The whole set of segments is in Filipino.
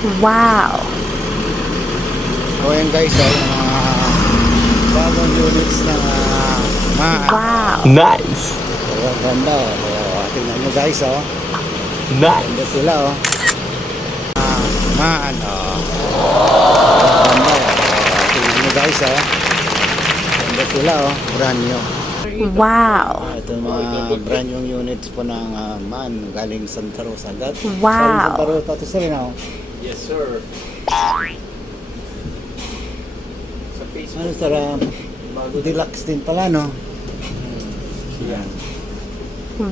Wow! So ayan guys, yung mga bagong units na Wow! Nice! So, ang ganda. Tingnan nyo guys, Nice! ganda sila, ganda. Tingnan nyo guys, ganda sila, brand new. Wow! Ito yung mga brand new units po ng MAN galing Santa Rosa. Wow. Santa Rosa to sir, no? Yes, sir. Sa Facebook. Ano sir, deluxe din pala, no? Yan.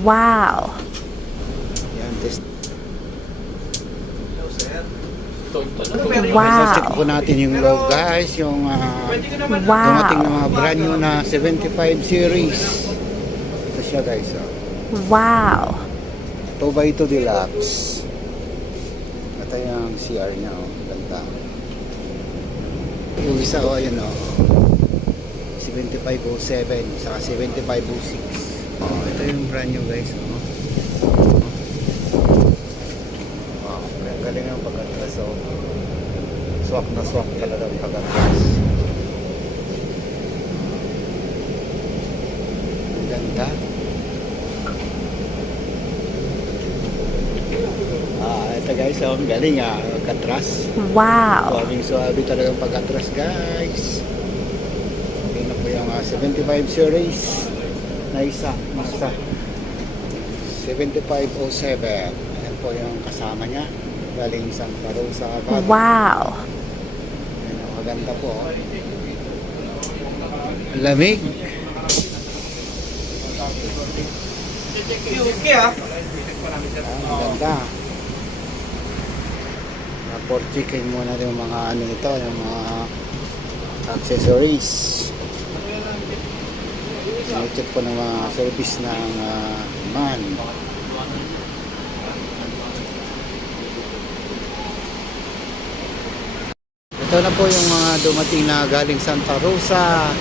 Wow! Yan, test. Wow! Check po natin yung low guys, yung dumating na Wow! mga brand new na 75 series. Ito siya guys, Wow! 2x2 deluxe. Ito yung CR niya, ganda. Yung isa, ayan, 7507 saka 7506. Ito yung brand new guys, wow, ang galing ang pagkatras, swak na swak talaga ang pagkatras. Ang ganda. Ito guys, ang galing pagkatras. Wow! Suwabing talaga ang pagkatras guys. Okay na po yung 75 series na isa. 7507. Ayan po yung kasama niya. Galing Santa Rosa. Wow! Ayan, maganda po. Ang lamig. Ang ganda. Porchikin muna yung mga ano ito, yung mga accessories. Check po ng mga service ng MAN. Ito na po yung mga dumating na galing Santa Rosa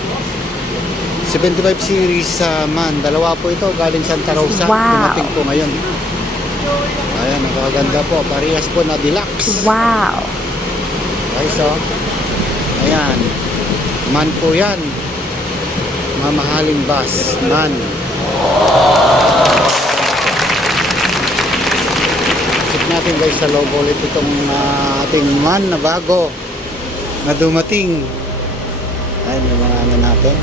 75 series MAN. Dalawa po ito galing Santa Rosa. Wow. Dumating po ngayon. Ayan, nakaganda po. Parehas po na deluxe. Wow! Guys, ayan. MAN po yan. Mamahaling bus. MAN. Check natin guys sa logo ulit itong ating MAN na bago na dumating. Ayan yung mga ano natin.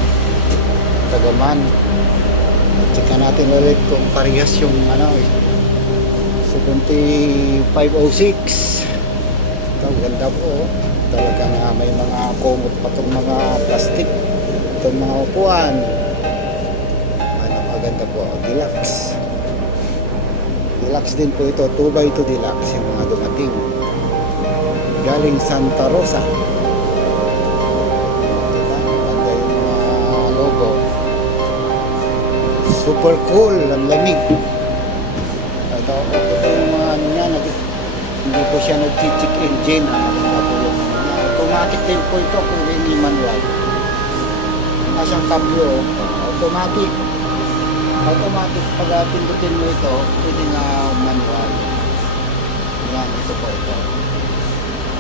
Taga MAN. Check natin ulit kung parehas yung 7506. Ito, ganda po. Talaga na may mga kumot pa itong mga plastic. Itong mga upuan. Maganda po. Deluxe. Deluxe din po ito. 2x2 deluxe yung mga dumating. Galing Santa Rosa. Maganda yung mga logo. Super cool. Ang lamig. Ito yung mga ano niya, hindi po siya nag-check engine. Automatic din po ito kung hindi manual. Nasang cambio, automatic. Automatic, pag pindutin mo ito, pwede nga manual. Yan, ito po ito.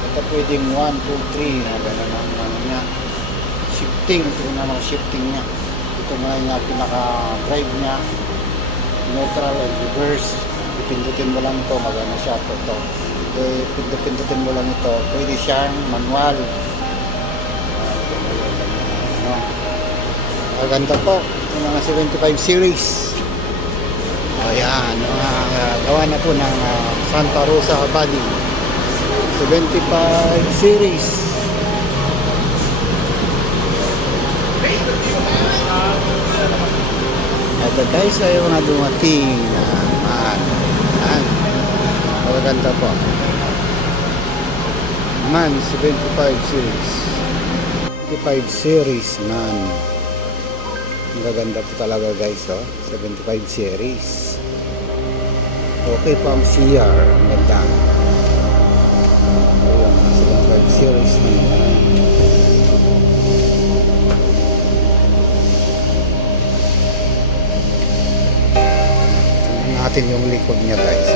Ito pwedeng 1, 2, 3, gano'n ang ano niya. Shifting, ito na mga shifting niya. Ito nga yung pinaka-drive niya. Neutral and reverse. Pindutin mo lang ito, magana siya ito. Pindutin mo lang ito, pwede siyang manual. Maganda po yung mga 75 series. Ayan, gawa na po ng Santa Rosa body 75 series. Ito guys ay mga dumating na maganda po. MAN 75 series. 75 series MAN. Ang gaganda po talaga guys, 75 series. Okay po ang CR. Ang ganda. Ayan, 75 series naman. Tingnan natin yung likod niya guys.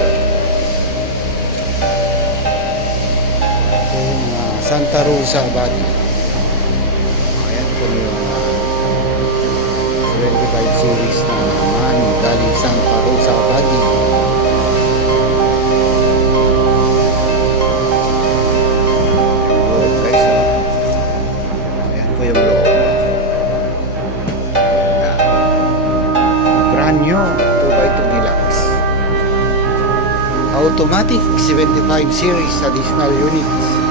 Santa Rosa Body. Ayan po yung 75 series na naman galing Santa Rosa Body. Good guys, ayan po yung loob. Ayan. Brand new 2x2 Deluxe. Automatic 75 series additional units.